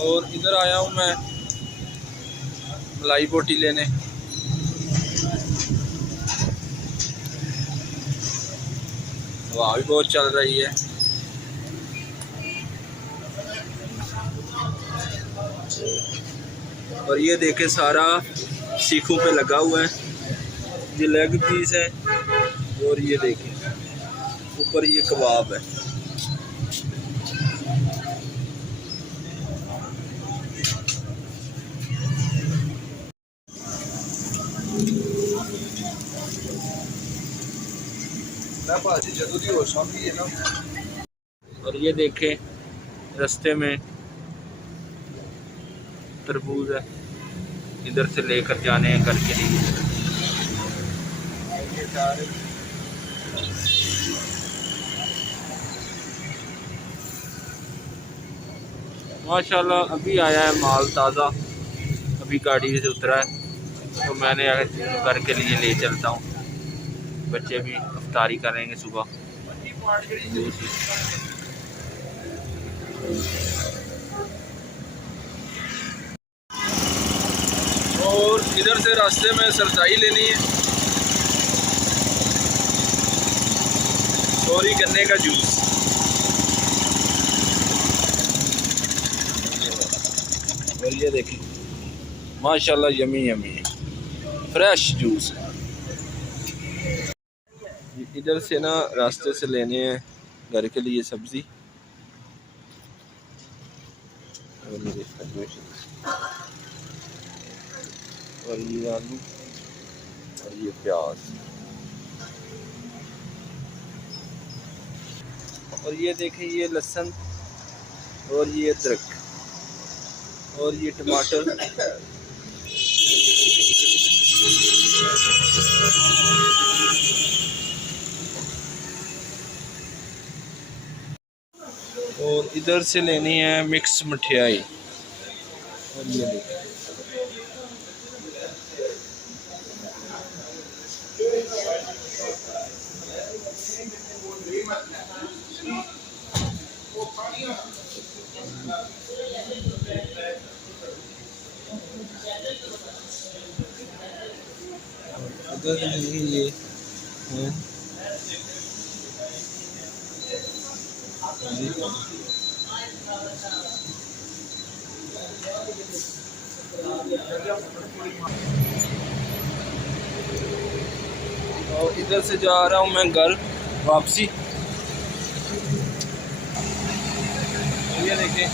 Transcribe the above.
और इधर आया हूँ मैं मलाई बोटी लेने। हवा भी बहुत चल रही है। और ये देखे सारा सीखों पे लगा हुआ है। ये लेग पीस है और ये देखें ऊपर ये कबाब है। और ये देखें रास्ते में तरबूज है, इधर से लेकर जाने हैं घर के लिए। माशाल्लाह अभी आया है माल ताज़ा, अभी गाड़ी से उतरा है तो मैंने घर के लिए ले चलता हूँ। बच्चे भी इफ्तारी करेंगे सुबह। और इधर से रास्ते में सरसाई लेनी है, सॉरी गन्ने का जूस। और ये देखिए माशाल्लाह यमी यमी है, फ्रेश जूस है। इधर से ना रास्ते से लेने हैं घर के लिए सब्ज़ी। और ये आलू और ये प्याज और ये देखें ये लहसुन और ये अदरक और ये टमाटर। और इधर से लेनी है मिक्स मठियाई। और ये देखिए इधर ये है। और इधर से जा रहा हूँ मैं घर वापसी। ये देखें